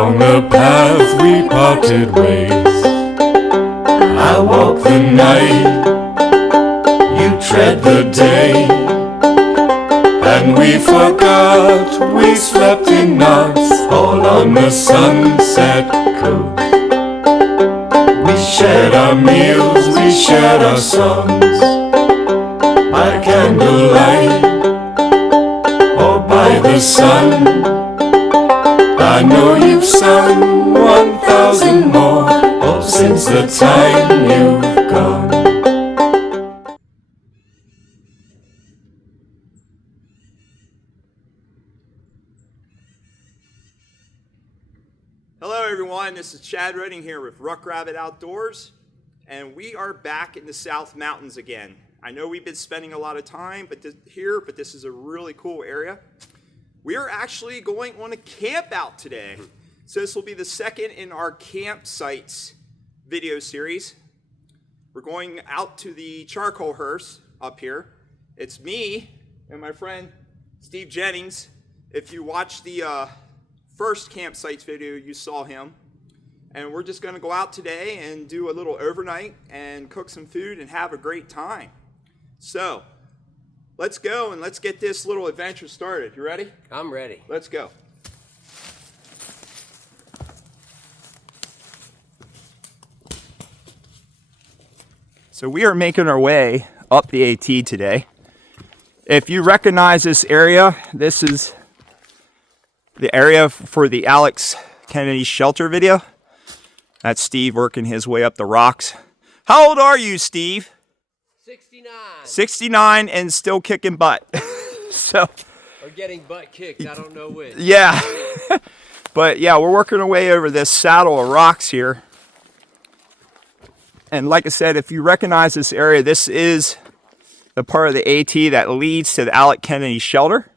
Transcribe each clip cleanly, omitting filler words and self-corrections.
Along the path we parted ways. I walk the night, you tread the day, and we forgot we slept in knots all on the sunset coast. We shared our meals, we shared our songs, by candlelight or by the sun. I know you've sung 1,000 more, all since the time you've gone. Hello everyone, this is Chad Redding here with Ruck Rabbit Outdoors, and we are back in the South Mountains again. I know we've been spending a lot of time but this is a really cool area. We are actually going on a camp out today. So this will be the second in our campsites video series. We're going out to the Charcoal Hearths up here. It's me and my friend Steve Jennings. If you watched the first campsites video, you saw him. And we're just gonna go out today and do a little overnight and cook some food and have a great time. So, let's go and let's get this little adventure started. You ready? I'm ready. Let's go. So we are making our way up the AT today. If you recognize this area, this is the area for the Alex Kennedy shelter video. That's Steve working his way up the rocks. How old are you, Steve? 69. 69 and still kicking butt. So, or getting butt kicked, I don't know which. Yeah. But yeah, we're working our way over this saddle of rocks here. And like I said, if you recognize this area, this is the part of the AT that leads to the Alex Kennedy shelter.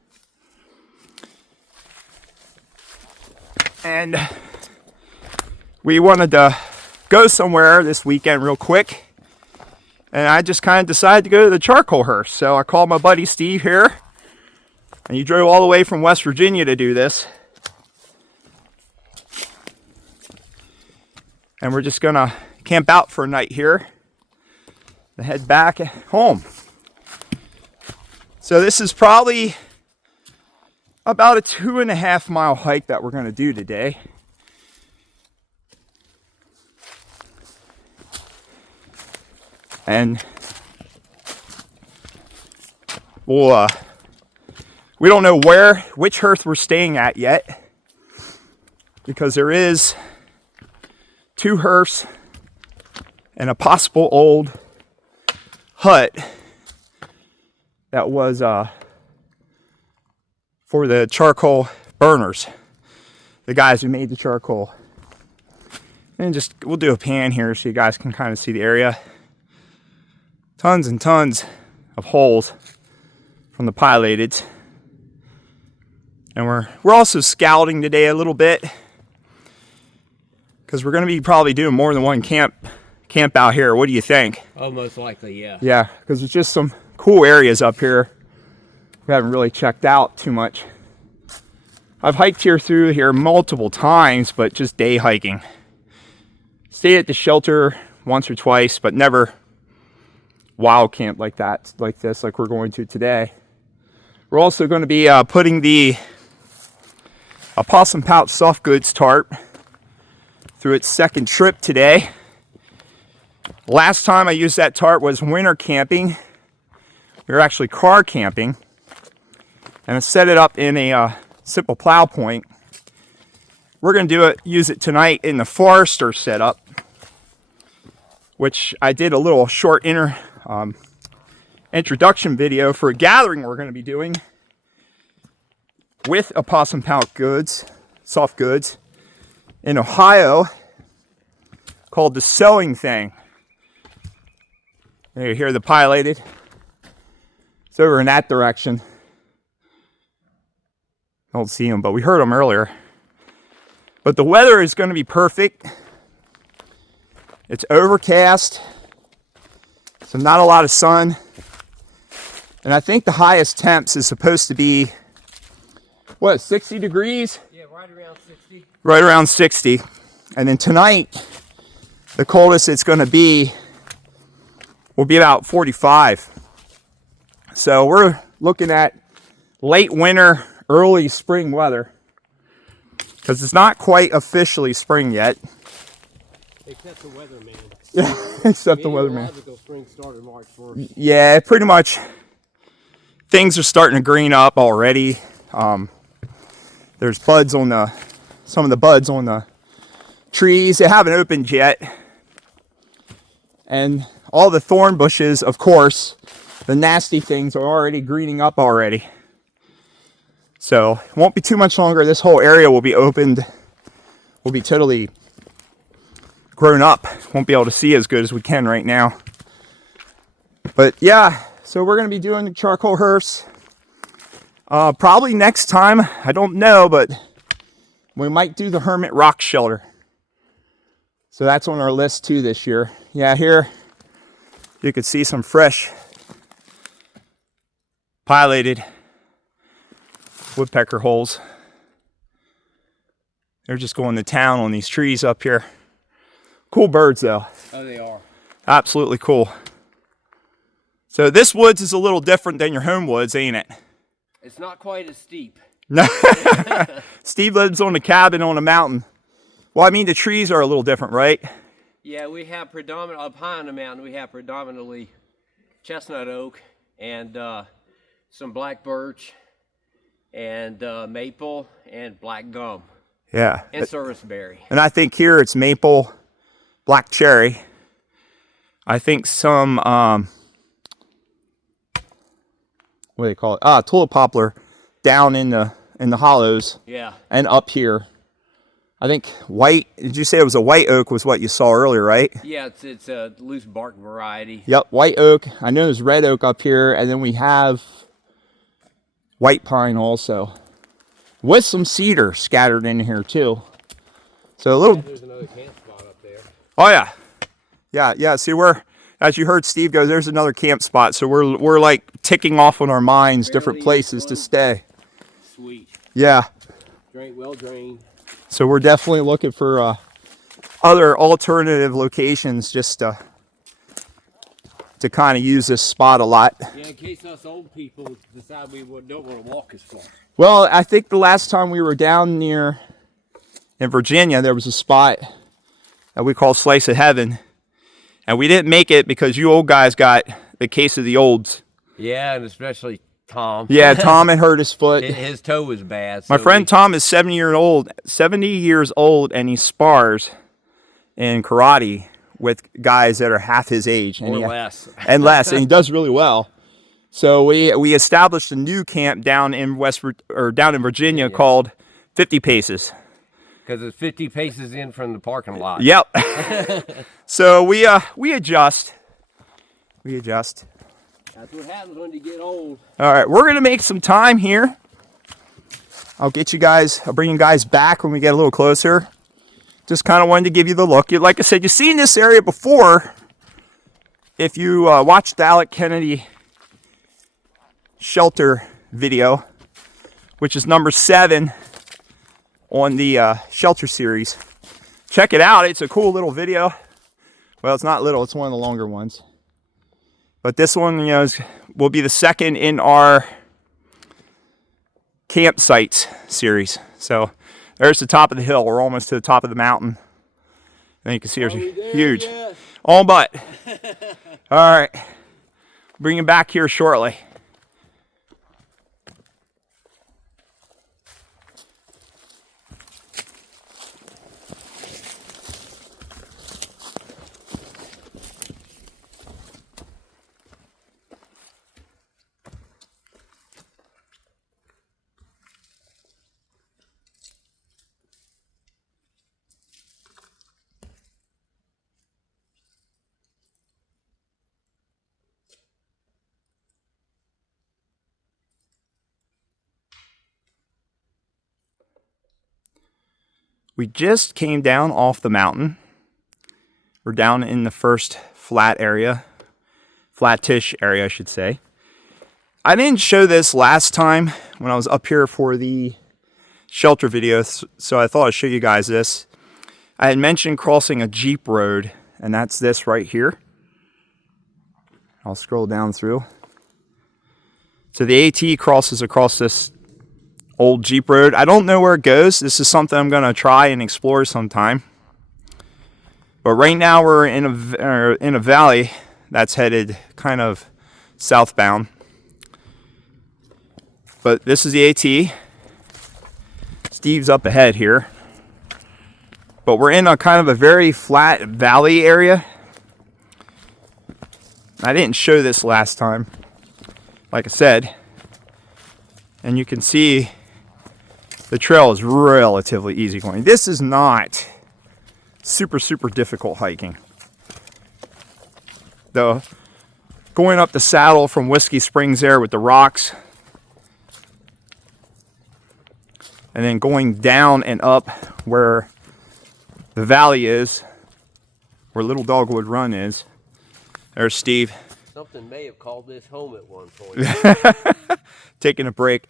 And we wanted to go somewhere this weekend real quick. And I just kind of decided to go to the Charcoal Hearths. So I called my buddy Steve here. And he drove all the way from West Virginia to do this. And we're just going to camp out for a night here. And head back home. So this is probably about a 2.5 mile hike that we're going to do today. And we don't know which hearth we're staying at yet, because there is 2 hearths and a possible old hut that was for the charcoal burners, the guys who made the charcoal. And we'll do a pan here so you guys can kind of see the area. Tons and tons of holes from the pilated. And we're also scouting today a little bit, because we're going to be probably doing more than one camp out here. What do you think? Oh, most likely, yeah. Yeah, because there's just some cool areas up here we haven't really checked out too much. I've hiked through here multiple times, but just day hiking. Stayed at the shelter once or twice, but never wild camp like this, like we're going to today. We're also going to be putting the Opossum pouch soft goods tarp through its second trip today. Last time I used that tarp was winter camping. We were actually car camping, and I set it up in a simple plow point. We're going to use it tonight in the Forester setup, which I did a little short introduction video for a gathering we're going to be doing with Opossum pouch goods, soft goods, in Ohio, called the Sewing Thing. There you hear the pilated. It's over in that direction. Don't see them, but we heard them earlier. But the weather is going to be perfect. It's overcast, so not a lot of sun. And I think the highest temps is supposed to be, what, 60 degrees? Yeah, we're Right around 60. Right around 60. And then tonight, the coldest it's going to be will be about 45. So we're looking at late winter, early spring weather, because it's not quite officially spring yet. Except the weatherman. Yeah, except the weatherman. Meteorological spring started March 1st. Yeah, pretty much. Things are starting to green up already. There's buds on some of the buds on the trees. They haven't opened yet. And all the thorn bushes, of course, the nasty things are already greening up already. So it won't be too much longer. This whole area will be opened. Will be totally grown up. Won't be able to see as good as we can right now. But yeah, so we're going to be doing the charcoal hearths. Probably next time. I don't know, but we might do the hermit rock shelter. So that's on our list too this year. Yeah, here you can see some fresh pilated woodpecker holes. They're just going to town on these trees up here. Cool birds though. Oh, they are. Absolutely cool. So this woods is a little different than your home woods, ain't it? It's not quite as steep. No. Steve lives on a cabin on a mountain. Well, I mean, the trees are a little different, right? Yeah, we have up high on the mountain, we have predominantly chestnut oak and some black birch and maple and black gum. Yeah. And serviceberry. And I think here it's maple, black cherry. I think some, what do they call it? Tulip poplar down in the hollows. Yeah. And up here. I think white, did you say it was a white oak was what you saw earlier, right? Yeah, it's a loose bark variety. Yep, white oak. I know there's red oak up here, and then we have white pine also. With some cedar scattered in here too. So a little... There's another camp spot up there. Oh yeah. Yeah, see as you heard Steve go, there's another camp spot. So we're like ticking off on our minds different places to stay. Sweet. Yeah. Well drained. So we're definitely looking for other alternative locations just to kind of use this spot a lot. Yeah, in case us old people decide we don't want to walk as far. Well, I think the last time we were down near in Virginia, there was a spot that we call Slice of Heaven. And we didn't make it because you old guys got the case of the olds. Yeah, and especially Tom. Yeah, Tom had hurt his foot. His toe was bad. My friend Tom is 70 years old, and he spars in karate with guys that are half his age. Or less. And less, and he does really well. So we established a new camp down in Virginia called 50 Paces. Because it's 50 paces in from the parking lot. Yep. So we adjust. We adjust. That's what happens when you get old. All right, we're gonna make some time here. I'll bring you guys back when we get a little closer. Just kind of wanted to give you the look. Like I said, you've seen this area before. If you watched the Alec Kennedy shelter video, which is number 7 on the shelter series. Check it out. It's a cool little video. Well, it's not little. It's one of the longer ones. But this one, will be the second in our campsites series. So there's the top of the hill. We're almost to the top of the mountain. And you can see there's huge. Yes. All but. All right. Bring him back here shortly. We just came down off the mountain. We're down in the first flat area, flattish area, I should say. I didn't show this last time when I was up here for the shelter video, so I thought I'd show you guys this. I had mentioned crossing a Jeep road, and that's this right here. I'll scroll down through. So the AT crosses across this old Jeep road. I don't know where it goes. This is something I'm going to try and explore sometime. But right now we're in a valley that's headed kind of southbound. But this is the AT. Steve's up ahead here. But we're in a kind of a very flat valley area. I didn't show this last time, like I said. And you can see the trail is relatively easy going. This is not super difficult hiking. Though going up the saddle from Whiskey Springs there with the rocks, and then going down and up where the valley is, where Little Dogwood Run is. There's Steve. Something may have called this home at one point. Taking a break.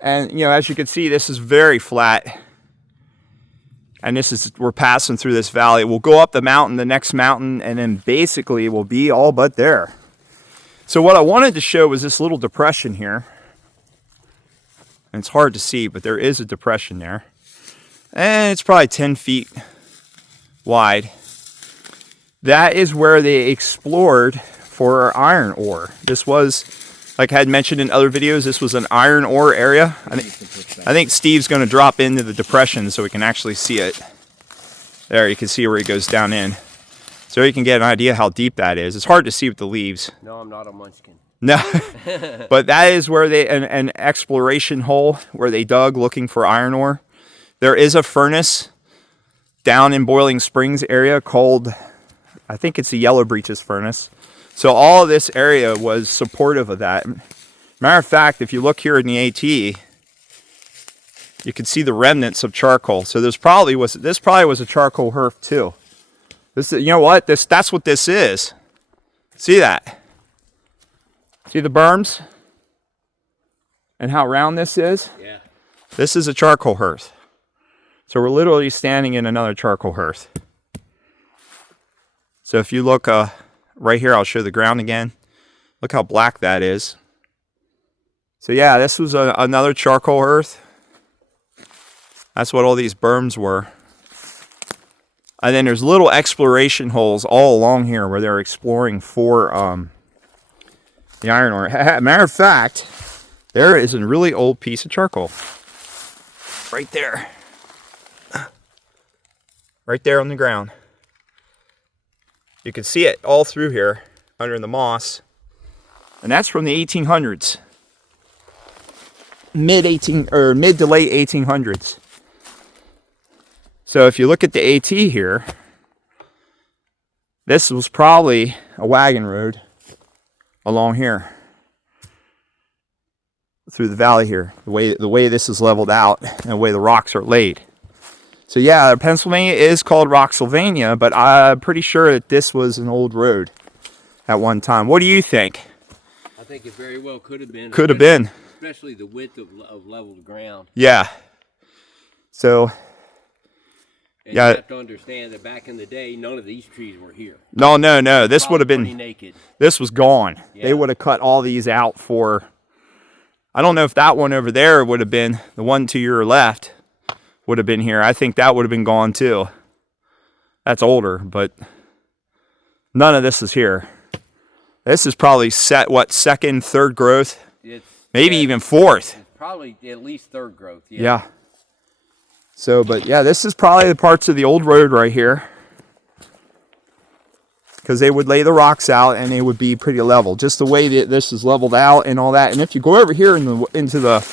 And, you know, as you can see, this is very flat. And we're passing through this valley. We'll go up the mountain, the next mountain, and then basically we'll be all but there. So what I wanted to show was this little depression here. And it's hard to see, but there is a depression there. And it's probably 10 feet wide. That is where they explored for iron ore. This was, like I had mentioned in other videos, this was an iron ore area. I think Steve's going to drop into the depression so we can actually see it. There, you can see where he goes down in. So you can get an idea how deep that is. It's hard to see with the leaves. No, I'm not a munchkin. No, but that is where an exploration hole where they dug looking for iron ore. There is a furnace down in Boiling Springs area called, I think it's the Yellow Breeches furnace. So all of this area was supportive of that. Matter of fact, if you look here in the AT, you can see the remnants of charcoal. So this probably was a charcoal hearth too. This is, you know what? That's what this is. See that? See the berms? And how round this is? Yeah. This is a charcoal hearth. So we're literally standing in another charcoal hearth. So if you look right here, I'll show the ground again. Look how black that is. So yeah, this was another charcoal hearth. That's what all these berms were. And then there's little exploration holes all along here where they're exploring for the iron ore. Matter of fact, there is a really old piece of charcoal. Right there. Right there on the ground. You can see it all through here under the moss. And that's from the 1800s. Mid to late 1800s. So if you look at the AT here, this was probably a wagon road along here through the valley here, the way this is leveled out and the way the rocks are laid. So yeah, Pennsylvania is called Rocksylvania, but I'm pretty sure that this was an old road at one time. What do you think? I think it very well could have been. Could have been. Especially the width of leveled ground. Yeah. So and you have to understand that back in the day, none of these trees were here. No. This would have been naked. This was gone. Yeah. They would have cut all these out for. I don't know if that one over there would have been the one to your left. Would have been here. I think that would have been gone too. That's older, but none of this is here. This is probably second, third growth, maybe even fourth. It's probably at least third growth. Yeah. So, but yeah, this is probably the parts of the old road right here, because they would lay the rocks out and they would be pretty level, just the way that this is leveled out and all that. And if you go over here into the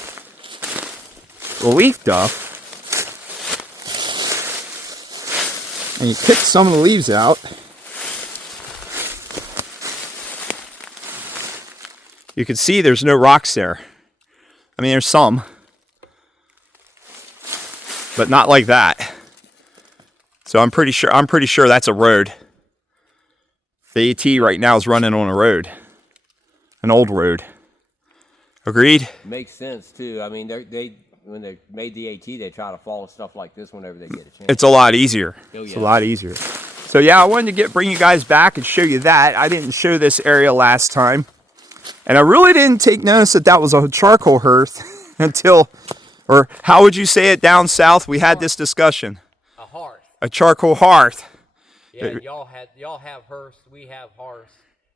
leaf duff, and you pick some of the leaves out, you can see there's no rocks there. I mean, there's some, but not like that. So I'm pretty sure that's a road. The AT right now is running on a road, an old road. Agreed? Makes sense too. I mean, when they made the AT, they try to follow stuff like this whenever they get a chance. It's a lot easier. Oh, yeah. It's a lot easier. So yeah, I wanted to bring you guys back and show you that. I didn't show this area last time. And I really didn't take notice that that was a charcoal hearth until, or how would you say it down south? We had this discussion. A hearth. A charcoal hearth. Yeah, y'all have hearths, we have hearths.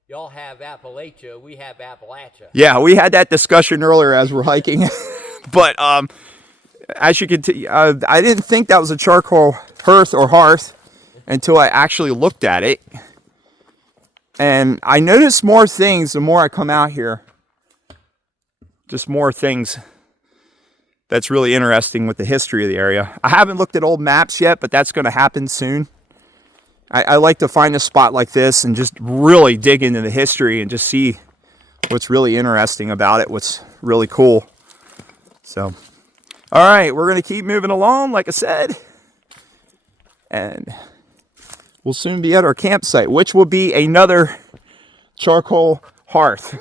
Y'all have Appalachia, we have Appalachia. Yeah, we had that discussion earlier as we're hiking. But as you can see, I didn't think that was a charcoal hearth or hearth until I actually looked at it. And I noticed more things the more I come out here. Just more things that's really interesting with the history of the area. I haven't looked at old maps yet, but that's going to happen soon. I like to find a spot like this and just really dig into the history and just see what's really interesting about it, what's really cool. So, all right, we're going to keep moving along, like I said. And we'll soon be at our campsite, which will be another charcoal hearth.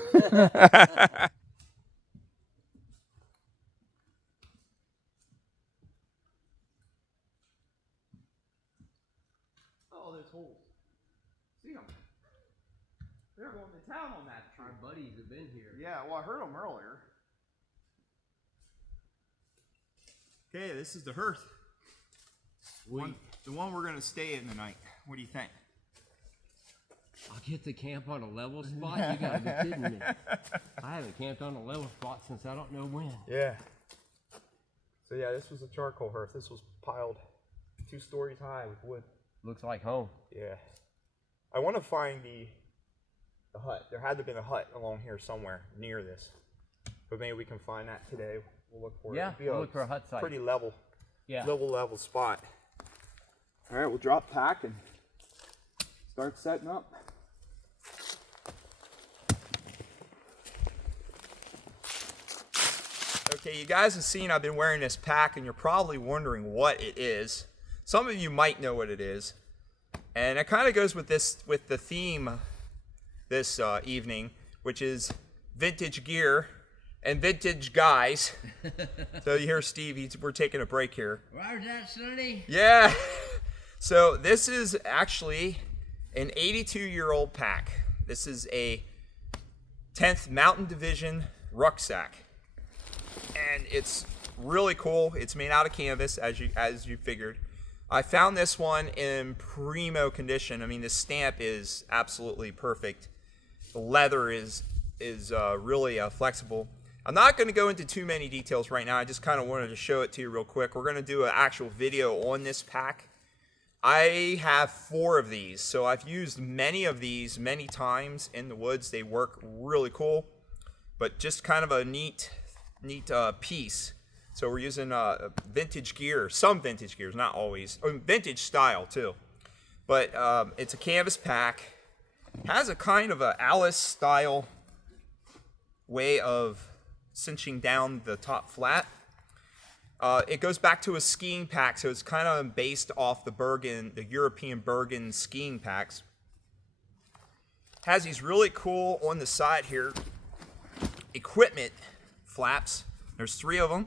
Oh, there's holes. See them? They're going to town on that tree. Our buddies have been here. Yeah, well, I heard them earlier. Okay, this is the hearth. The one we're going to stay in tonight. What do you think? I'll get to camp on a level spot? You gotta be kidding me. I haven't camped on a level spot since I don't know when. Yeah. So yeah, this was a charcoal hearth. This was piled 2 stories high with wood. Looks like home. Yeah. I want to find the hut. There had to have been a hut along here somewhere near this. But maybe we can find that today. We'll look for it. Yeah, we'll look for a hut site. Pretty level. Yeah. Level spot. All right, we'll drop pack and start setting up. Okay, you guys have seen I've been wearing this pack, and you're probably wondering what it is. Some of you might know what it is, and it kind of goes with the theme this evening, which is vintage gear and vintage guys. So you hear Steve, we're taking a break here. Where's that, Sonny? Yeah. So this is actually an 82-year-old pack. This is a 10th Mountain Division rucksack. And it's really cool. It's made out of canvas, as you figured. I found this one in primo condition. I mean, the stamp is absolutely perfect. The leather is really flexible. I'm not going to go into too many details right now. I just kind of wanted to show it to you real quick. We're going to do an actual video on this pack. I have 4 of these, so I've used many of these many times in the woods. They work really cool, but just kind of a neat piece. So we're using vintage gear, some vintage gears, not always, vintage style too. But it's a canvas pack. Has a kind of a Alice style way of cinching down the top flat. It goes back to a skiing pack, so it's kind of based off the European Bergen skiing packs. Has these really cool on the side here equipment flaps. There's 3 of them,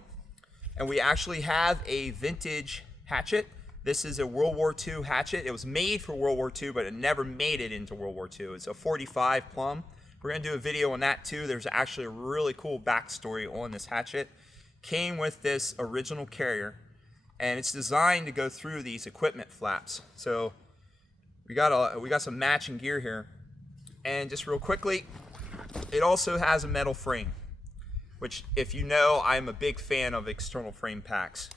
and we actually have a vintage hatchet. This is a World War II hatchet. It was made for World War II, but it never made it into World War II. It's a 45 plumb. We're going to do a video on that too. There's actually a really cool backstory on this hatchet. Came with this original carrier, and it's designed to go through these equipment flaps. So we got some matching gear here. And just real quickly, it also has a metal frame, which, if you know, I'm a big fan of external frame packs.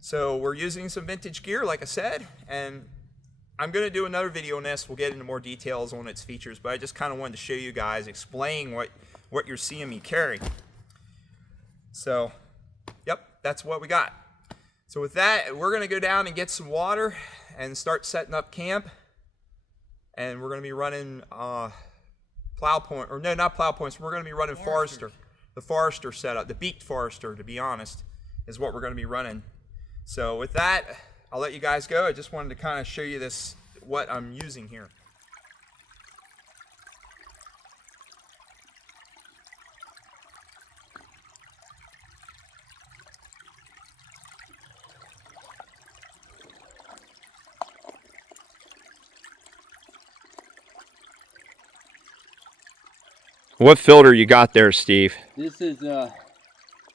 So we're using some vintage gear, like I said, and I'm going to do another video on this. We'll get into more details on its features, but I just kind of wanted to show you guys, explain what you're seeing me carry. So, yep, that's what we got. So with that, we're going to go down and get some water and start setting up camp. And we're going to be running plow point, or no, not plow points. We're going to be running Forester. The Forester setup, the Beaked Forester, to be honest, is what we're going to be running. So with that, I'll let you guys go. I just wanted to kind of show you what I'm using here. What filter you got there, Steve? This is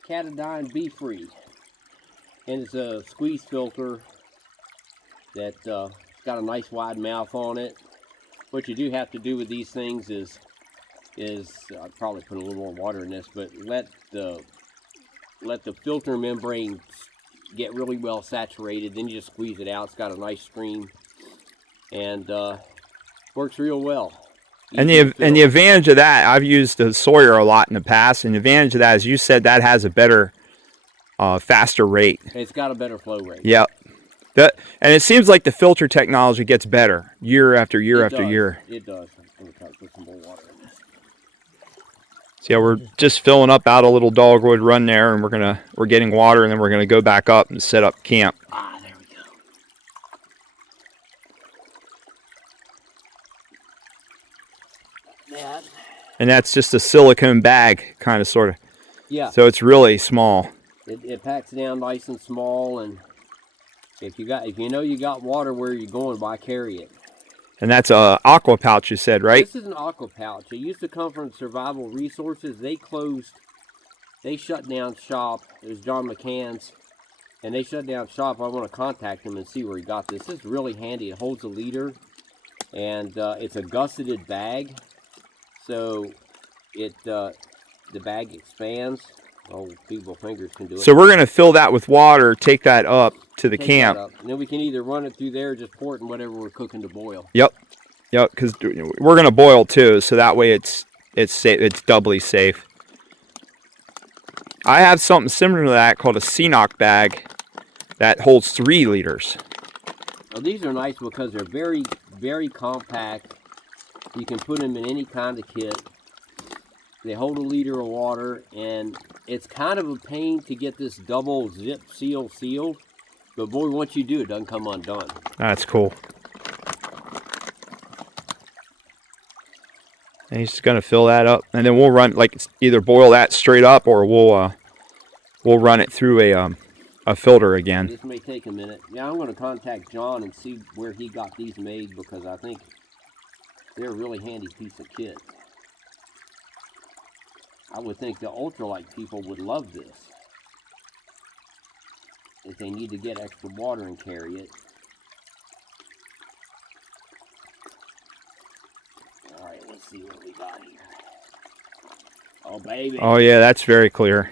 Catadine Be-Free, and it's a squeeze filter that got a nice wide mouth on it. What you do have to do with these things is I'd probably put a little more water in this, but let the filter membrane get really well saturated. Then you just squeeze it out. It's got a nice stream, and works real well. And the advantage of that, I've used the Sawyer a lot in the past, and the advantage of that is you said that has a better, faster rate. It's got a better flow rate. Yep. And it seems like the filter technology gets better year after year after year. It does. I'm going to try to put some more water in this. So yeah, we're just filling up out a little dogwood run there, and we're getting water, and then we're gonna go back up and set up camp. Ah, there we go. That. And that's just a silicone bag, kind of, sort of. Yeah. So it's really small. It packs down nice and small, and if you know you got water where you're going, why carry it? And that's a aqua pouch, you said, right? This is an aqua pouch. It used to come from Survival Resources. They shut down shop. It was John McCann's, and they shut down shop. I want to contact him and see where he got this. This is really handy. It holds a liter, and it's a gusseted bag, so the bag expands. Oh, feeble fingers can do it. So we're gonna fill that with water, take that up to the camp. And then we can either run it through there or just pour it in whatever we're cooking to boil. Yep, because we're gonna boil too, so that way it's safe. It's doubly safe. I have something similar to that called a CNOC bag that holds 3 liters. Well, these are nice because they're very, very compact. You can put them in any kind of kit. They hold a liter of water, and it's kind of a pain to get this double zip seal sealed, but boy, once you do, it doesn't come undone. That's cool. And he's just gonna fill that up, and then we'll run, like, either boil that straight up, or we'll run it through a filter again. This may take a minute. Now I'm going to contact John and see where he got these made, because I think they're a really handy piece of kit. I would think the ultralight people would love this if they need to get extra water and carry it. All right, let's see what we got here. Oh, baby. Oh yeah, that's very clear.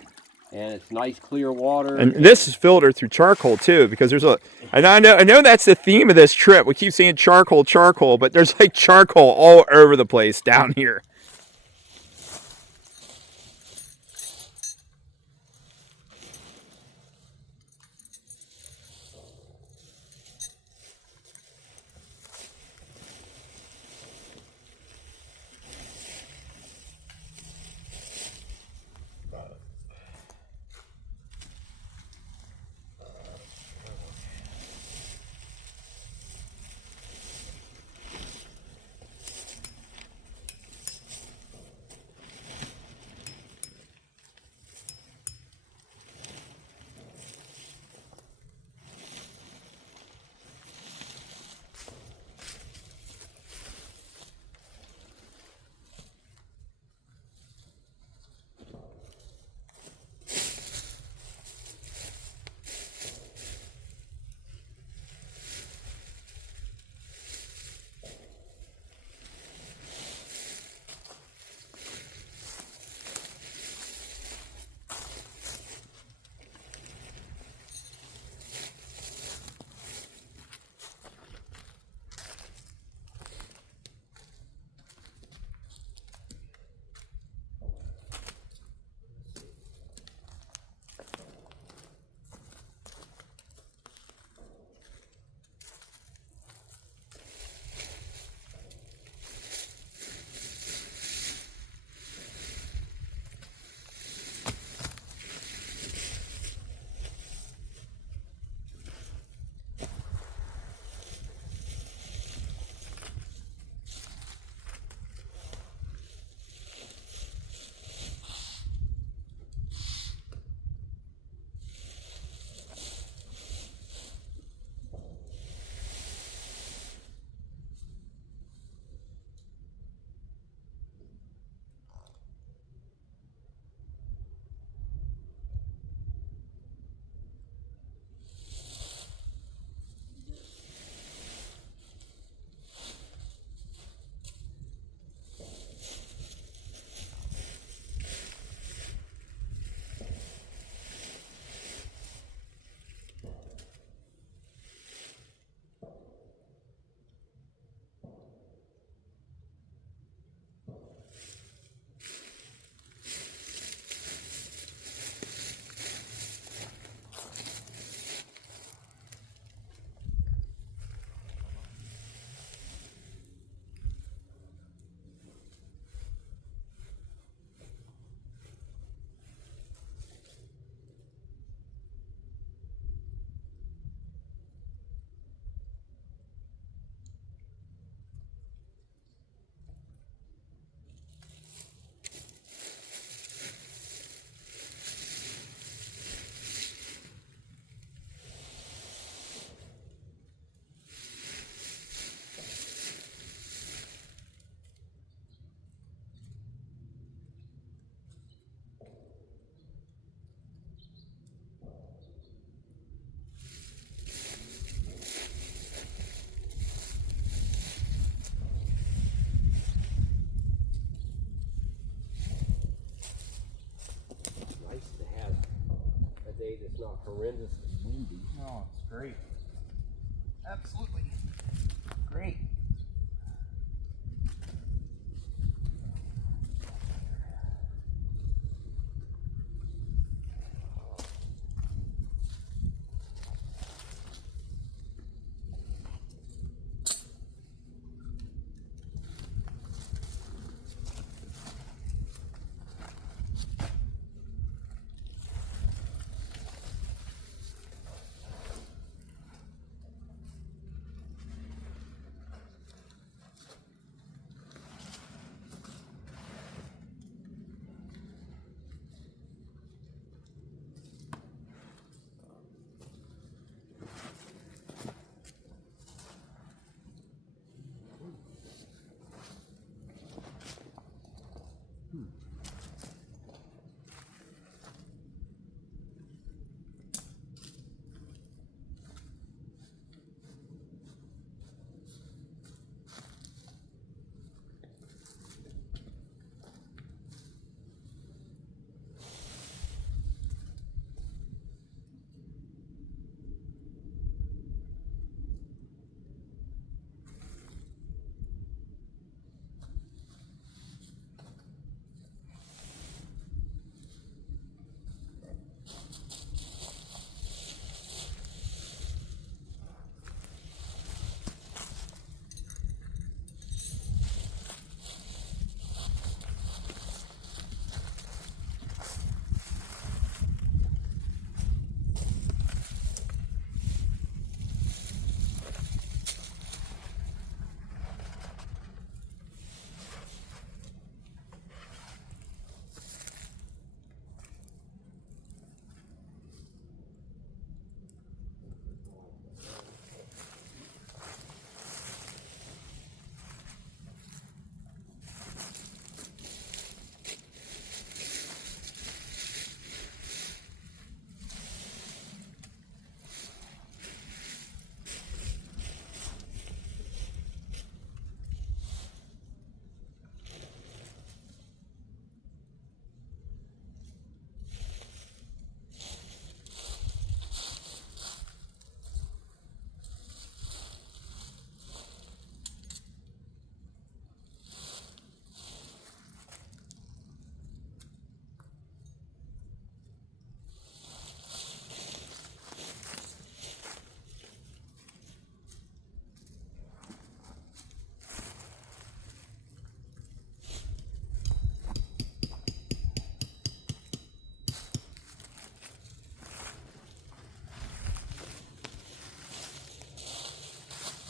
And it's nice clear water. And this is filtered through charcoal too, because there's and I know that's the theme of this trip. We keep saying charcoal, but there's like charcoal all over the place down here. horrendously windy. Oh, it's great. Absolutely. Great.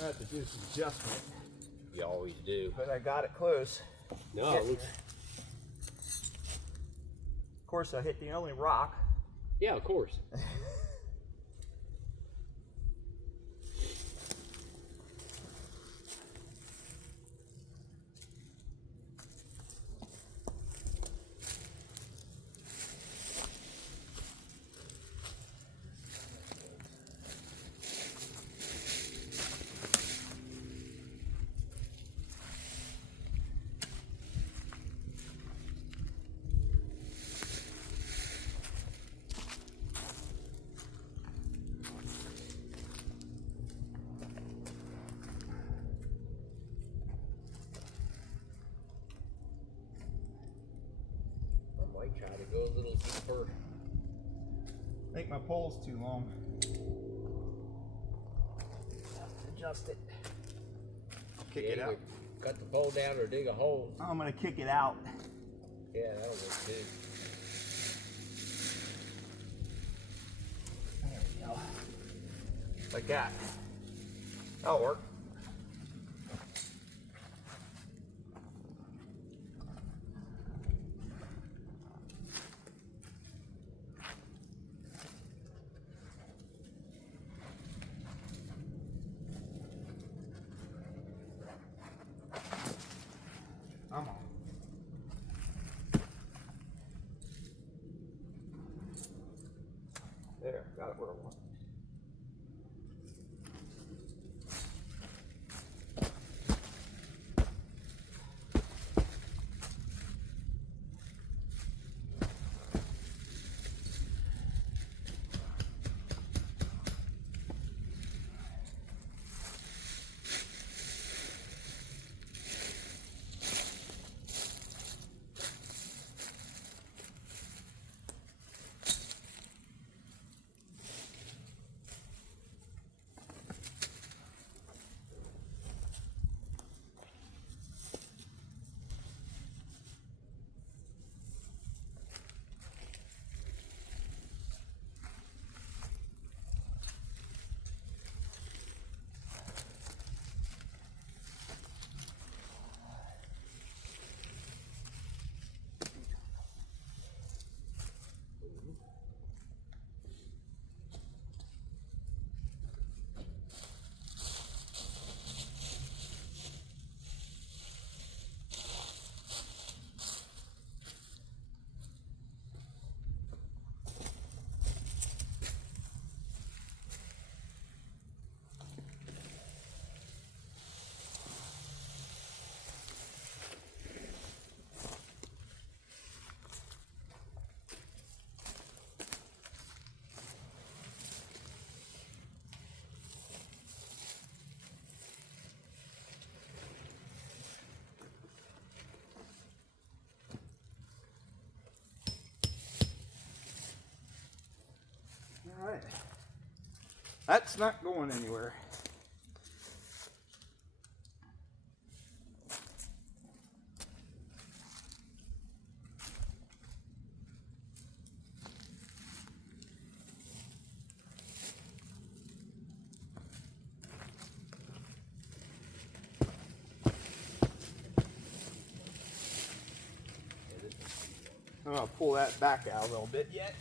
I have to do some adjustment, You always do. but I got it close. No, it looks, Of course, I hit the only rock. yeah, of course. I might try to go a little deeper. I think my pole's too long. Adjust it. I'll kick it out. Cut the pole down or dig a hole. I'm gonna kick it out. Yeah, that'll work too. There we go. Like that. That'll work. Come on. There, got it where I want. That's not going anywhere. I'm gonna pull that back out a little bit yet.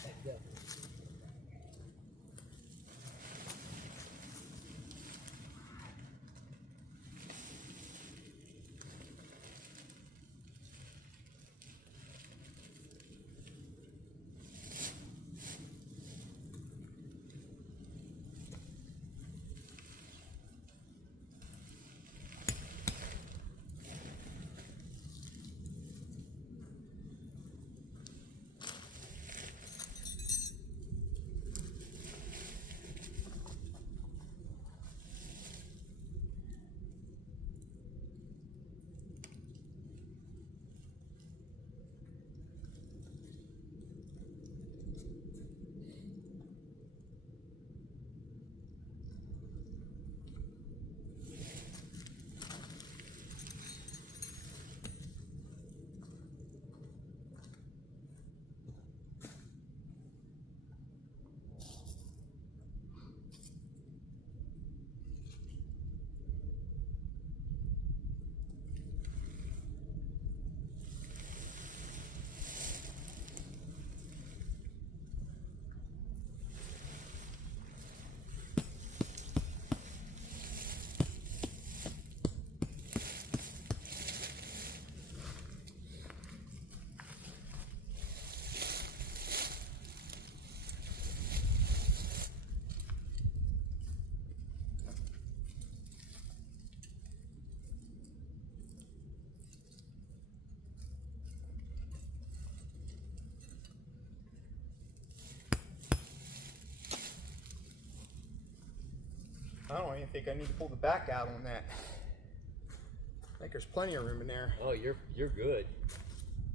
I don't even think I need to pull the back out on that. I think there's plenty of room in there. Oh, you're good.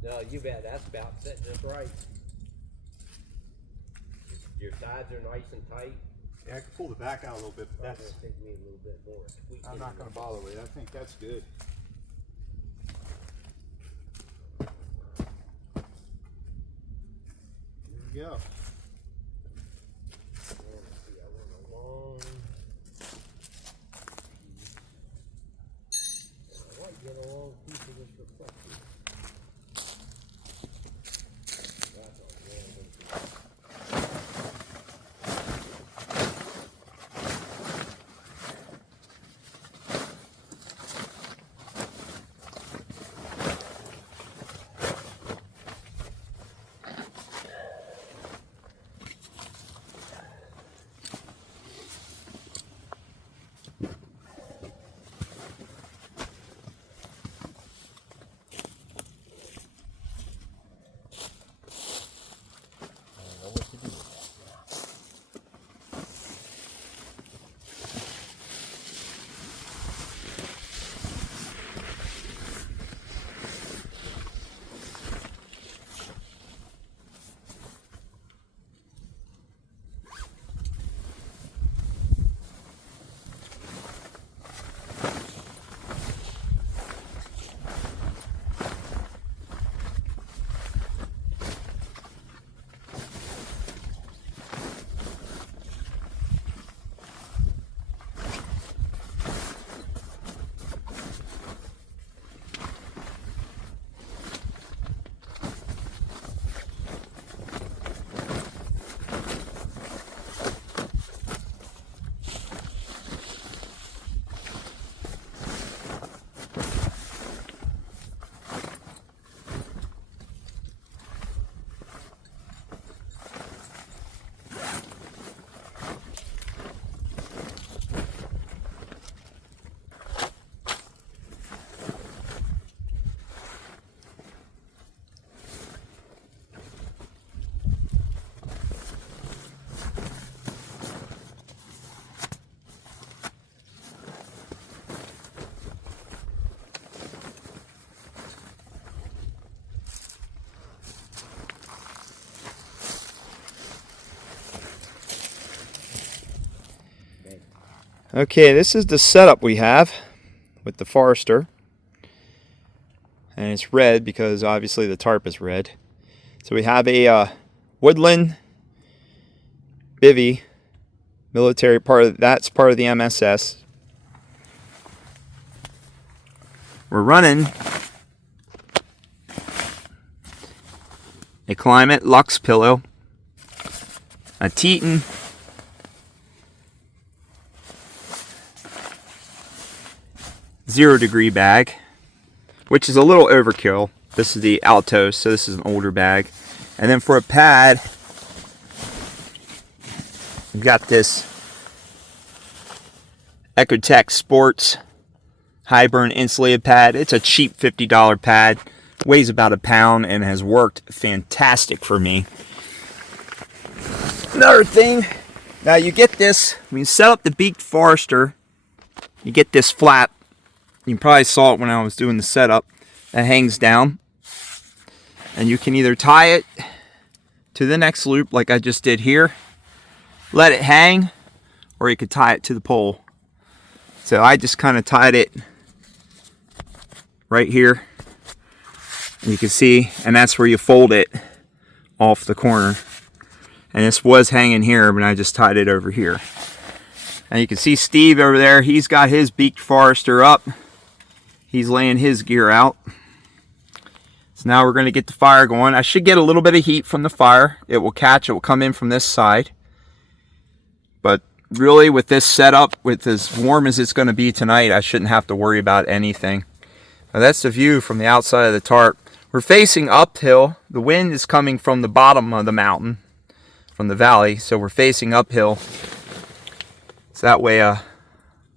No, you bet. That's about set just right. Your sides are nice and tight. Yeah, I can pull the back out a little bit, but That's that's, gonna take me a little bit more. tweaking. I'm not gonna bother with it. I think that's good. There we go. Let's see, I want a long piece. I want to get a long piece of this reflector. That's a random piece. Okay, this is the setup we have with the Forester. And it's red because obviously the tarp is red. So we have a woodland bivvy, military that's part of the MSS. We're running a Climate Luxe pillow, a Teton, .0-degree bag, which is a little overkill. This is the Altos, so this is an older bag. And then for a pad, we've got this Ecotech Sports high burn insulated pad. It's a cheap $50 pad, weighs about a pound, and has worked fantastic for me. Another thing, now you get this, when you set up the Beaked Forester, you get this flap. You probably saw it when I was doing the setup. That hangs down. And you can either tie it to the next loop like I just did here, let it hang, or you could tie it to the pole. So I just kind of tied it right here. And you can see, and that's where you fold it off the corner. And this was hanging here, but I just tied it over here. And you can see Steve over there, he's got his Beaked Forester up. He's laying his gear out. So now we're going to get the fire going. I should get a little bit of heat from the fire. It will catch, it will come in from this side. But really with this setup, with as warm as it's going to be tonight, I shouldn't have to worry about anything. Now that's the view from the outside of the tarp. We're facing uphill. The wind is coming from the bottom of the mountain, from the valley. So we're facing uphill. So that way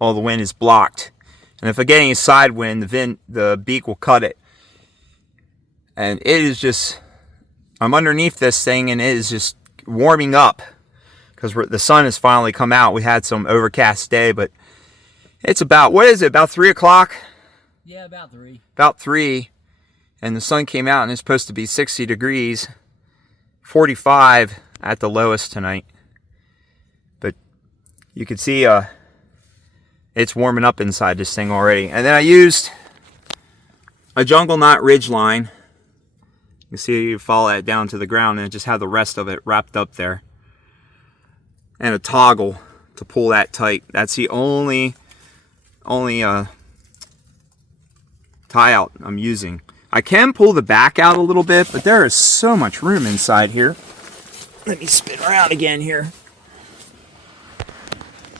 all the wind is blocked. And if I get any side wind, the beak will cut it. And it is just, I'm underneath this thing and it is just warming up. Because the sun has finally come out. We had some overcast day, but it's about, what is it, about 3 o'clock? Yeah, about 3. About 3. And the sun came out and it's supposed to be 60 degrees. 45 at the lowest tonight. But you can see it's warming up inside this thing already. And then I used a jungle knot ridge line. You can see you follow that down to the ground and just have the rest of it wrapped up there. And a toggle to pull that tight. That's the only tie out I'm using. I can pull the back out a little bit, but there is so much room inside here. Let me spin around again here.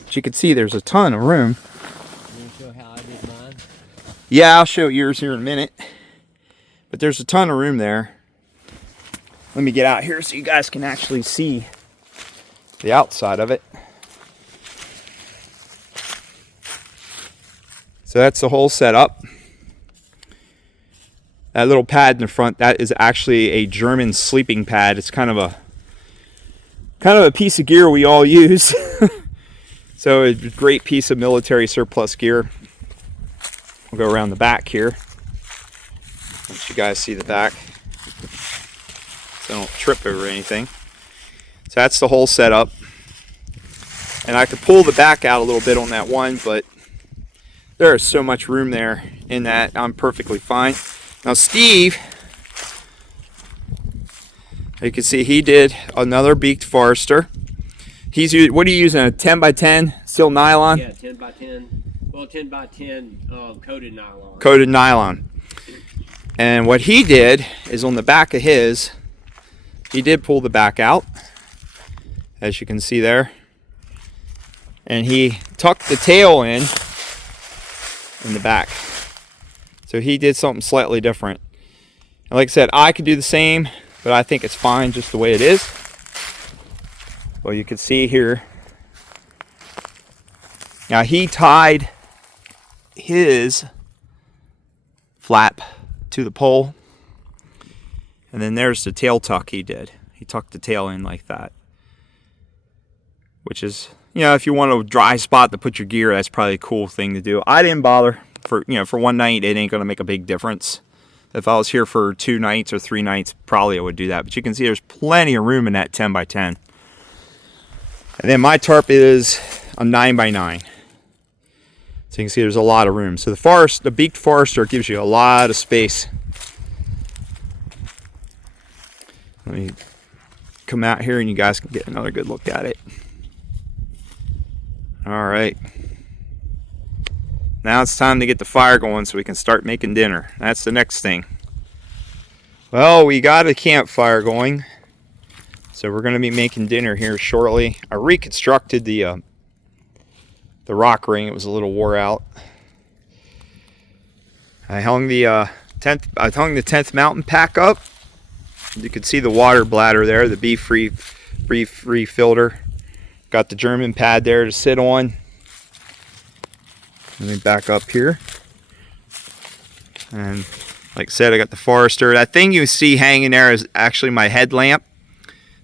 As you can see, there's a ton of room. You want to show how I did mine? Yeah, I'll show yours here in a minute. But there's a ton of room there. Let me get out here so you guys can actually see the outside of it. So that's the whole setup. That little pad in the front, that is actually a German sleeping pad. It's kind of a piece of gear we all use. So it's a great piece of military surplus gear. We'll go around the back here. Let you guys see the back. So I don't trip over anything. So that's the whole setup. And I could pull the back out a little bit on that one, but there is so much room there in that I'm perfectly fine. Now Steve, you can see he did another Beaked Forester. He's used, what are you using, a 10 by 10 steel nylon? Yeah, 10 by 10. Well, 10 by 10 coated nylon. Coated nylon. And what he did is on the back of his, he did pull the back out, as you can see there. And he tucked the tail in the back. So he did something slightly different. And like I said, I could do the same, but I think it's fine just the way it is. Well, you can see here. Now he tied his flap to the pole. And then there's the tail tuck he did. He tucked the tail in like that. Which is, you know, if you want a dry spot to put your gear, that's probably a cool thing to do. I didn't bother. For one night, it ain't going to make a big difference. If I was here for 2 nights or 3 nights, probably I would do that. But you can see there's plenty of room in that 10 by 10. And then my tarp is a 9 by 9. So you can see there's a lot of room. So the Beaked Forester gives you a lot of space. Let me come out here and you guys can get another good look at it. All right. Now it's time to get the fire going so we can start making dinner. That's the next thing. Well, we got a campfire going. So we're going to be making dinner here shortly. I reconstructed the rock ring. It was a little wore out. I hung the 10th mountain pack up. You can see the water bladder there, the bee-free filter. Got the German pad there to sit on. Let me back up here. And like I said, I got the Forester. That thing you see hanging there is actually my headlamp.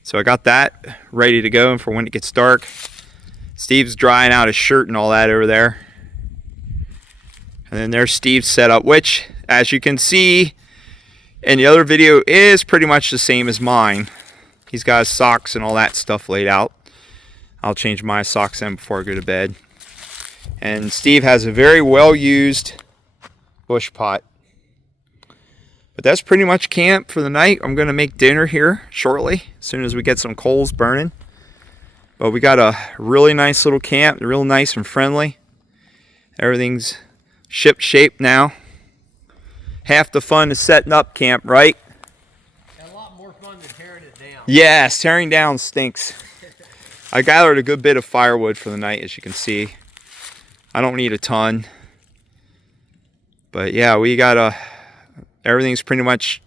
So I got that ready to go for when it gets dark. Steve's drying out his shirt and all that over there. And then there's Steve's setup, which, as you can see in the other video, is pretty much the same as mine. He's got his socks and all that stuff laid out. I'll change my socks in before I go to bed. And Steve has a very well used bush pot. But that's pretty much camp for the night. I'm going to make dinner here shortly, as soon as we get some coals burning. But we got a really nice little camp, real nice and friendly. Everything's ship shape now. Half the fun is setting up camp, right? And a lot more fun than tearing it down. Yes, tearing down stinks. I gathered a good bit of firewood for the night, as you can see. I don't need a ton. But yeah, we got everything's pretty much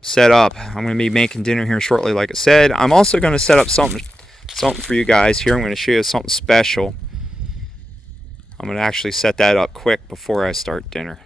set up. I'm going to be making dinner here shortly, like I said. I'm also going to set up something for you guys here. I'm going to show you something special. I'm going to actually set that up quick before I start dinner.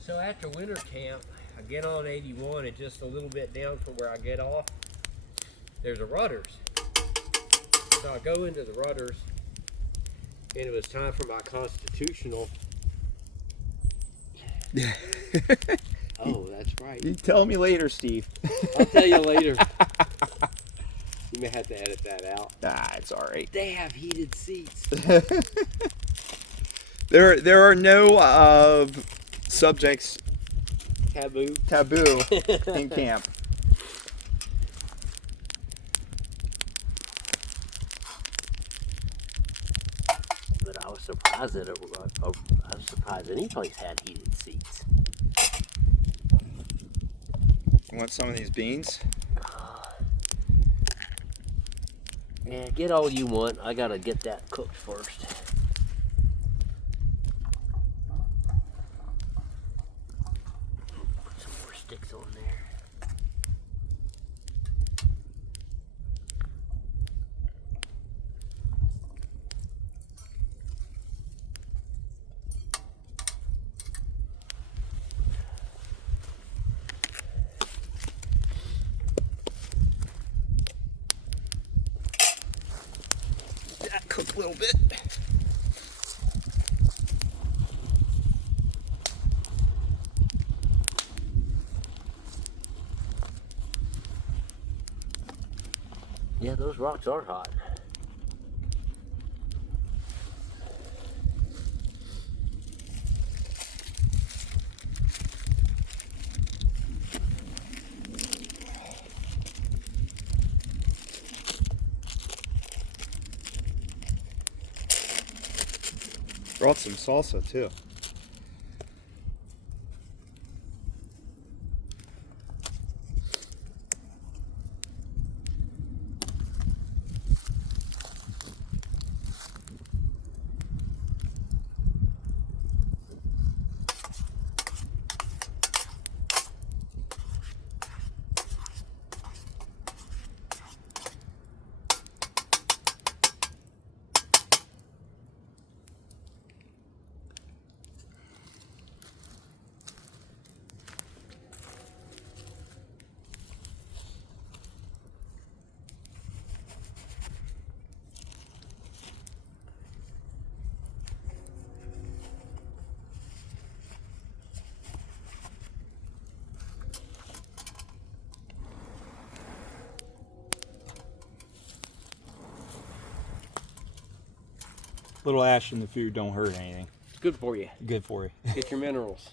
So after winter camp, I get on 81 and just a little bit down from where I get off, there's a Rudders. So I go into the Rudders, and it was time for my constitutional. Oh, that's right. You tell me later, Steve. I'll tell you later. You may have to edit that out. Nah, it's all right. They have heated seats. There are no subjects Taboo. in camp. But I was surprised that I was surprised any place had heated seats. You want some of these beans? Yeah, get all you want. I gotta get that cooked first. Put some sticks on there. That cooked a little bit. Yeah, those rocks are hot. Brought some salsa too. Little ash in the food don't hurt anything. It's good for you. Good for you. Get your minerals.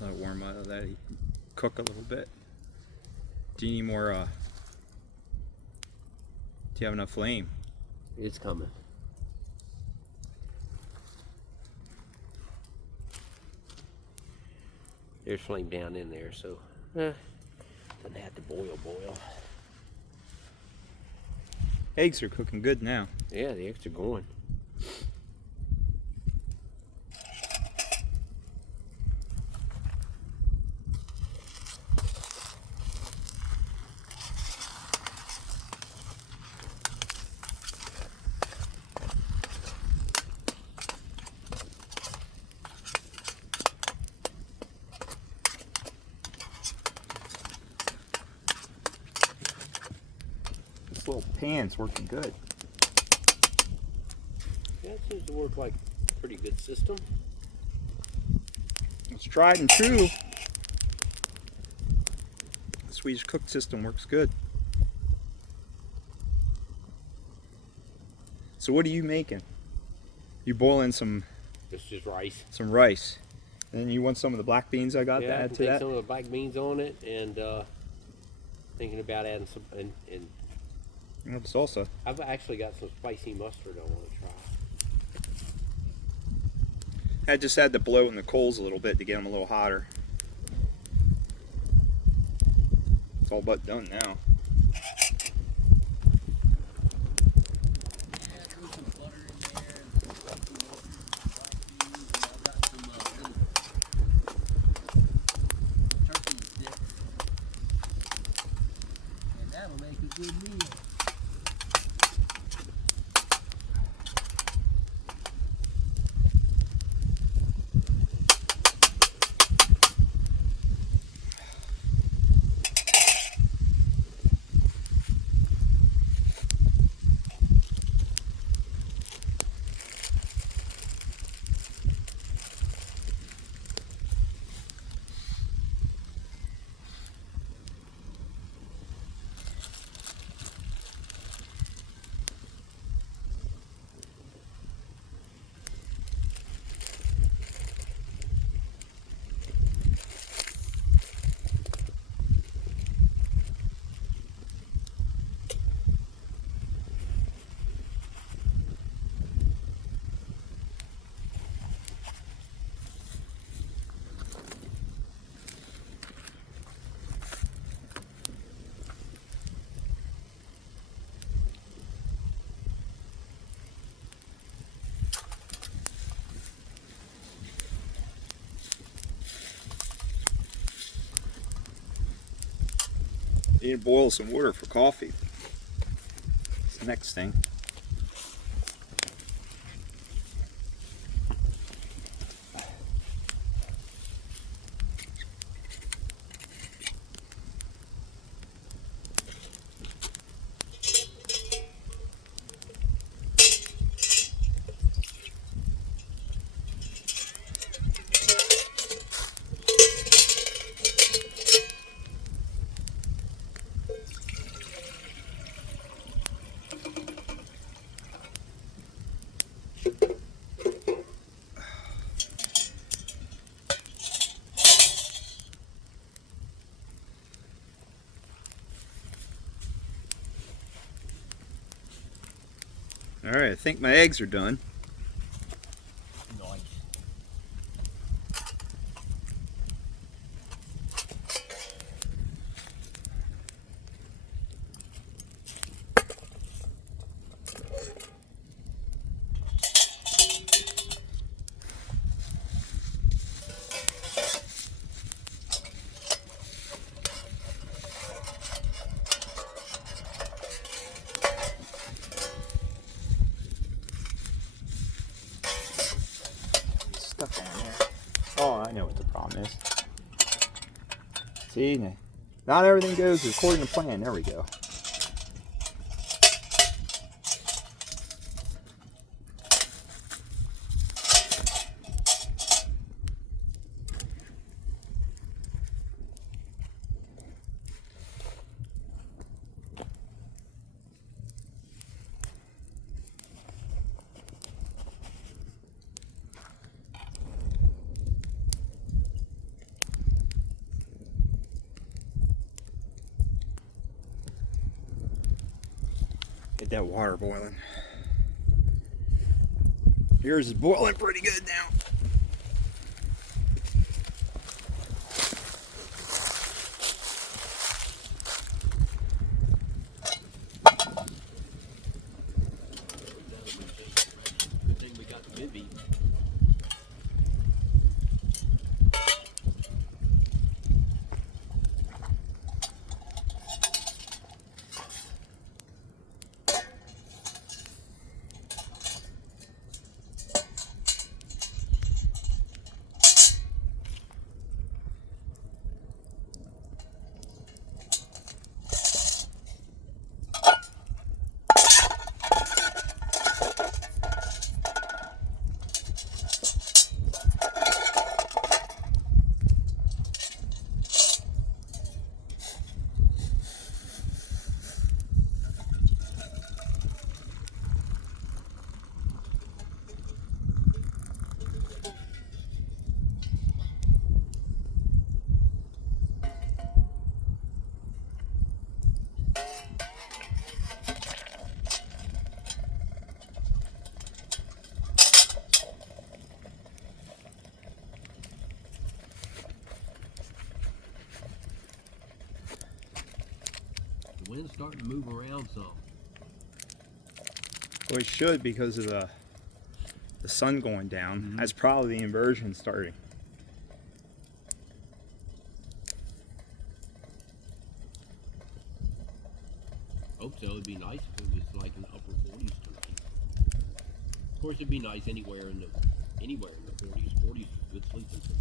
Let it warm out of that. You can cook a little bit. Do you need more? Do you have enough flame? It's coming. There's flame down in there, so doesn't have to boil. Eggs are cooking good now. Yeah, the eggs are going. This little pan's working good. Yeah, it seems to work like a pretty good system. It's tried and true. The Swedish cooked system works good. So what are you making? You boiling some It's just rice. rice. And then you want some of the black beans I got to Yeah, I add can to take that? some of the black beans on it, and thinking about adding some. And You want the salsa. I've actually got some spicy mustard I want to try. I just had to blow in the coals a little bit to get them a little hotter. It's all but done now. Need to boil some water for coffee. It's the next thing. All right, I think my eggs are done. Nice. Stuff down there. Oh, I know what the problem is. See, not everything goes according to plan. There we go. Get that water boiling. Yours is boiling pretty good now. Good thing we got the bivvy. starting to move around some. Well, it should because of the sun going down. Mm-hmm. That's probably the inversion starting. Hope so. It'd be nice if it was like in the upper 40s tonight. Of course, it'd be nice anywhere in the 40s. 40s is good sleeping temperature.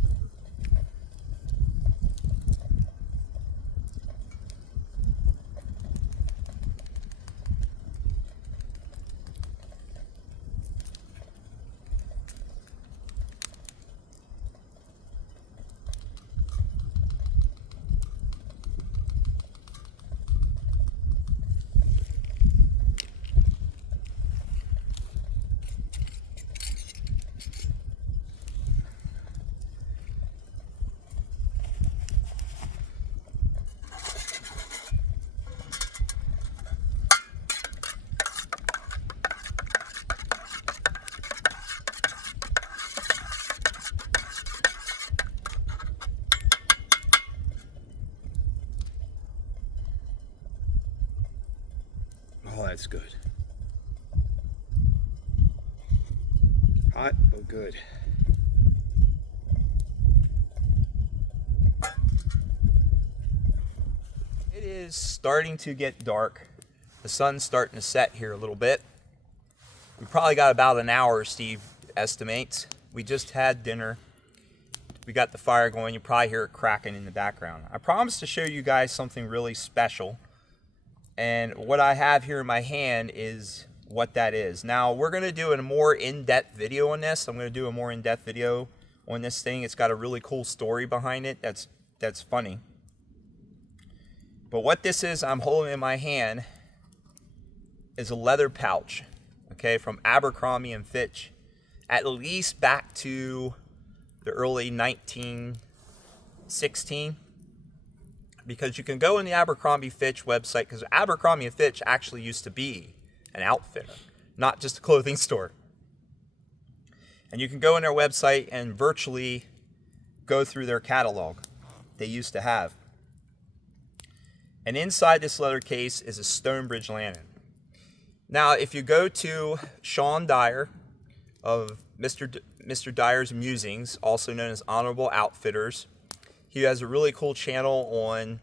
Oh, that's good. Hot, but good. It is starting to get dark. The sun's starting to set here a little bit. We probably got about an hour, Steve estimates. We just had dinner. We got the fire going. You probably hear it cracking in the background. I promised to show you guys something really special. And what I have here in my hand is what that is. Now, we're going to do a more in-depth video on this. I'm going to do a more in-depth video on this thing. It's got a really cool story behind it that's funny. But what this is I'm holding in my hand is a leather pouch, okay, from Abercrombie and Fitch, at least back to the early 1916. Because you can go in the Abercrombie Fitch website, because Abercrombie and Fitch actually used to be an outfitter, not just a clothing store. And you can go in their website and virtually go through their catalog they used to have. And inside this leather case is a Stonebridge lantern. Now, if you go to Sean Dyer of Mr. Dyerd's Musings, also known as Honorable Outfitters, he has a really cool channel on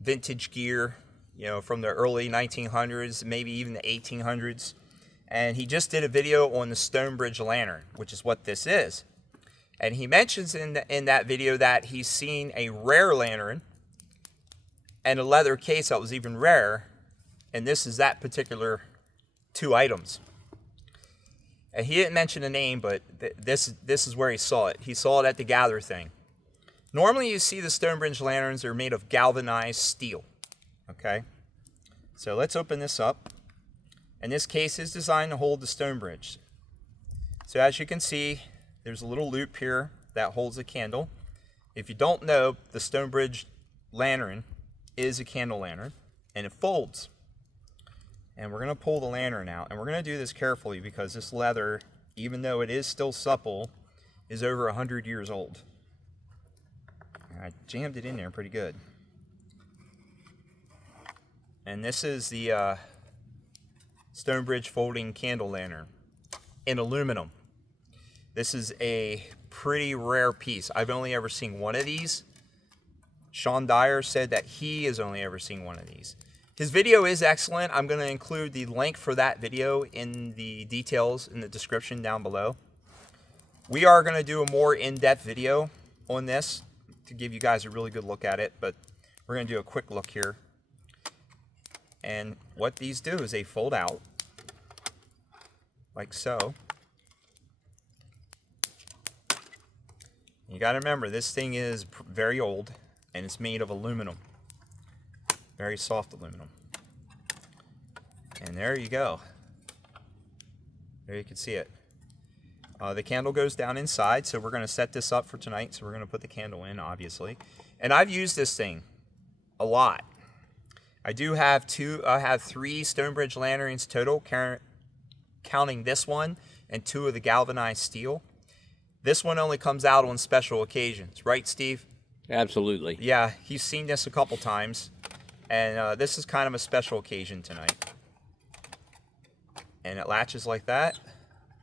vintage gear, you know, from the early 1900s, maybe even the 1800s. And he just did a video on the Stonebridge lantern, which is what this is. And he mentions in that video that he's seen a rare lantern and a leather case that was even rarer. And this is that particular two items. And he didn't mention a name, but this is where he saw it. He saw it at the Gather thing. Normally you see the Stonebridge lanterns are made of galvanized steel, okay? So let's open this up. And this case is designed to hold the Stonebridge. So as you can see, there's a little loop here that holds a candle. If you don't know, the Stonebridge lantern is a candle lantern, and it folds. And we're going to pull the lantern out, and we're going to do this carefully because this leather, even though it is still supple, is over 100 years old. I jammed it in there pretty good. And this is the Stonebridge folding candle lantern in aluminum. This is a pretty rare piece. I've only ever seen one of these. Sean Dyer said that he has only ever seen one of these. His video is excellent. I'm going to include the link for that video in the details in the description down below. We are going to do a more in-depth video on this to give you guys a really good look at it, but we're going to do a quick look here. And what these do is they fold out like so. You got to remember, this thing is very old and it's made of aluminum, very soft aluminum. And there you go. There you can see it. The candle goes down inside, so we're going to set this up for tonight. So we're going to put the candle in, obviously. And I've used this thing a lot. I have 3 Stonebridge lanterns total, counting this one and 2 of the galvanized steel. This one only comes out on special occasions, right, Steve? Absolutely. Yeah, he's seen this a couple times. And this is kind of a special occasion tonight. And it latches like that.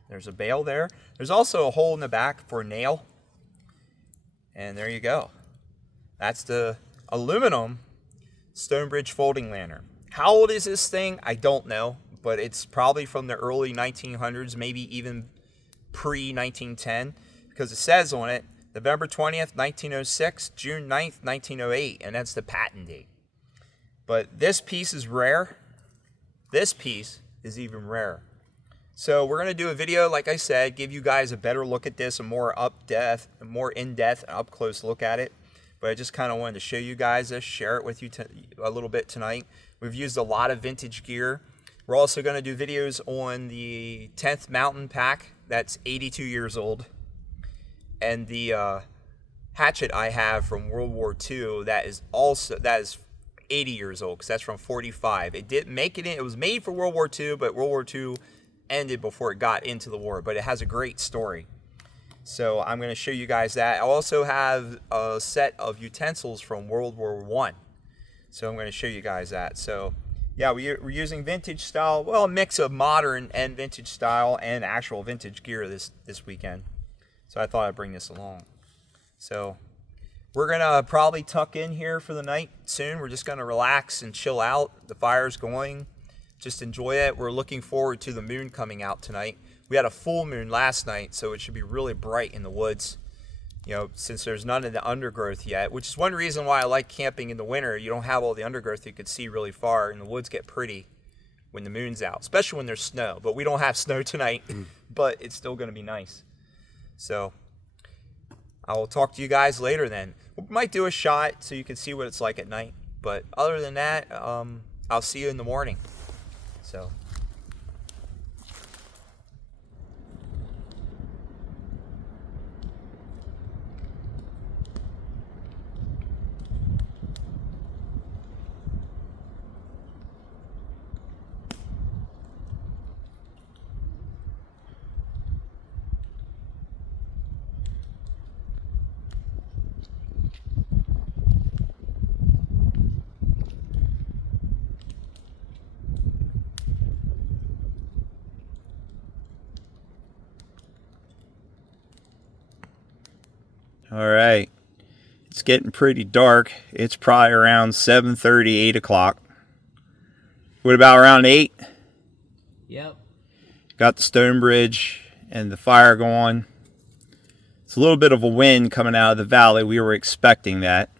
There's a bail there. There's also a hole in the back for a nail. And there you go. That's the aluminum Stonebridge folding lantern. How old is this thing? I don't know, but it's probably from the early 1900s, maybe even pre-1910, because it says on it, November 20th, 1906, June 9th, 1908, and that's the patent date. But this piece is rare. This piece is even rarer. So we're going to do a video, like I said, give you guys a better look at this, a more in-depth, and up-close look at it. But I just kind of wanted to show you guys this, share it with you a little bit tonight. We've used a lot of vintage gear. We're also going to do videos on the 10th Mountain Pack that's 82 years old. And the hatchet I have from World War II that is 80 years old, because that's from 45. It didn't make it in. It was made for World War II, but World War II ended before it got into the war. But it has a great story. So I'm going to show you guys that. I also have a set of utensils from World War I. So I'm going to show you guys that. So yeah, we're using vintage style, well, a mix of modern and vintage style and actual vintage gear this weekend. So I thought I'd bring this along. So we're going to probably tuck in here for the night soon. We're just going to relax and chill out. The fire's going. Just enjoy it. We're looking forward to the moon coming out tonight. We had a full moon last night, so it should be really bright in the woods, you know, since there's none of the undergrowth yet, which is one reason why I like camping in the winter. You don't have all the undergrowth you could see really far, and the woods get pretty when the moon's out, especially when there's snow. But we don't have snow tonight, but it's still going to be nice. So I will talk to you guys later then. We might do a shot so you can see what it's like at night. But other than that, I'll see you in the morning. So. All right, it's getting pretty dark. It's probably around 7:30, 8 o'clock. What about around 8? Yep. Got the Stonebridge and the fire going. It's a little bit of a wind coming out of the valley. We were expecting that.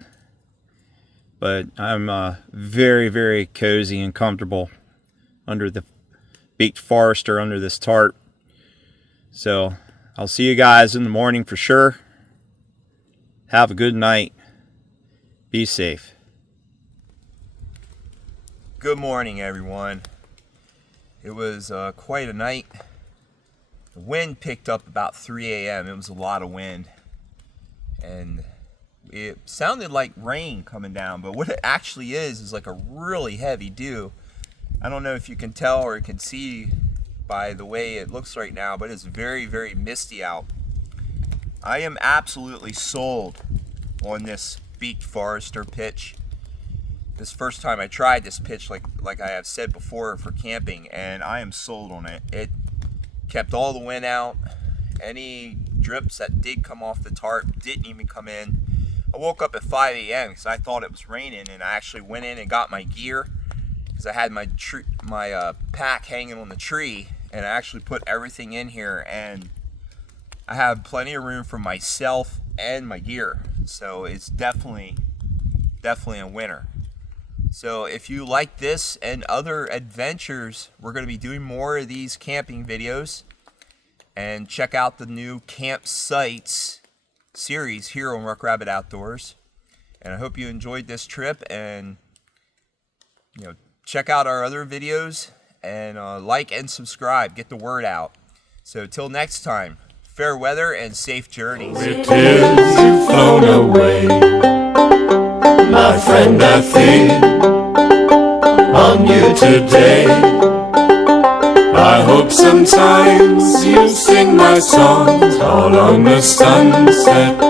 But I'm very, very cozy and comfortable under the Beaked Forester, under this tarp. So I'll see you guys in the morning for sure. Have a good night. Be safe. Good morning, everyone. It was quite a night. The wind picked up about 3 a.m. It was a lot of wind. And it sounded like rain coming down, but what it actually is like a really heavy dew. I don't know if you can tell or can see by the way it looks right now, but it's very, very misty out. I am absolutely sold on this Beaked Forester pitch. This first time I tried this pitch, like I have said before, for camping, and I am sold on it. It kept all the wind out. Any drips that did come off the tarp didn't even come in. I woke up at 5 a.m. because I thought it was raining, and I actually went in and got my gear because I had my pack hanging on the tree, and I actually put everything in here, and I have plenty of room for myself and my gear. So it's definitely a winner. So if you like this and other adventures, we're going to be doing more of these camping videos. And check out the new campsites series here on Ruck Rabbit Outdoors. And I hope you enjoyed this trip, and check out our other videos and like and subscribe. Get the word out. So till next time, fair weather and safe journeys. It is you've flown away, my friend. I think on you today. I hope sometimes you sing my songs all on the sunset.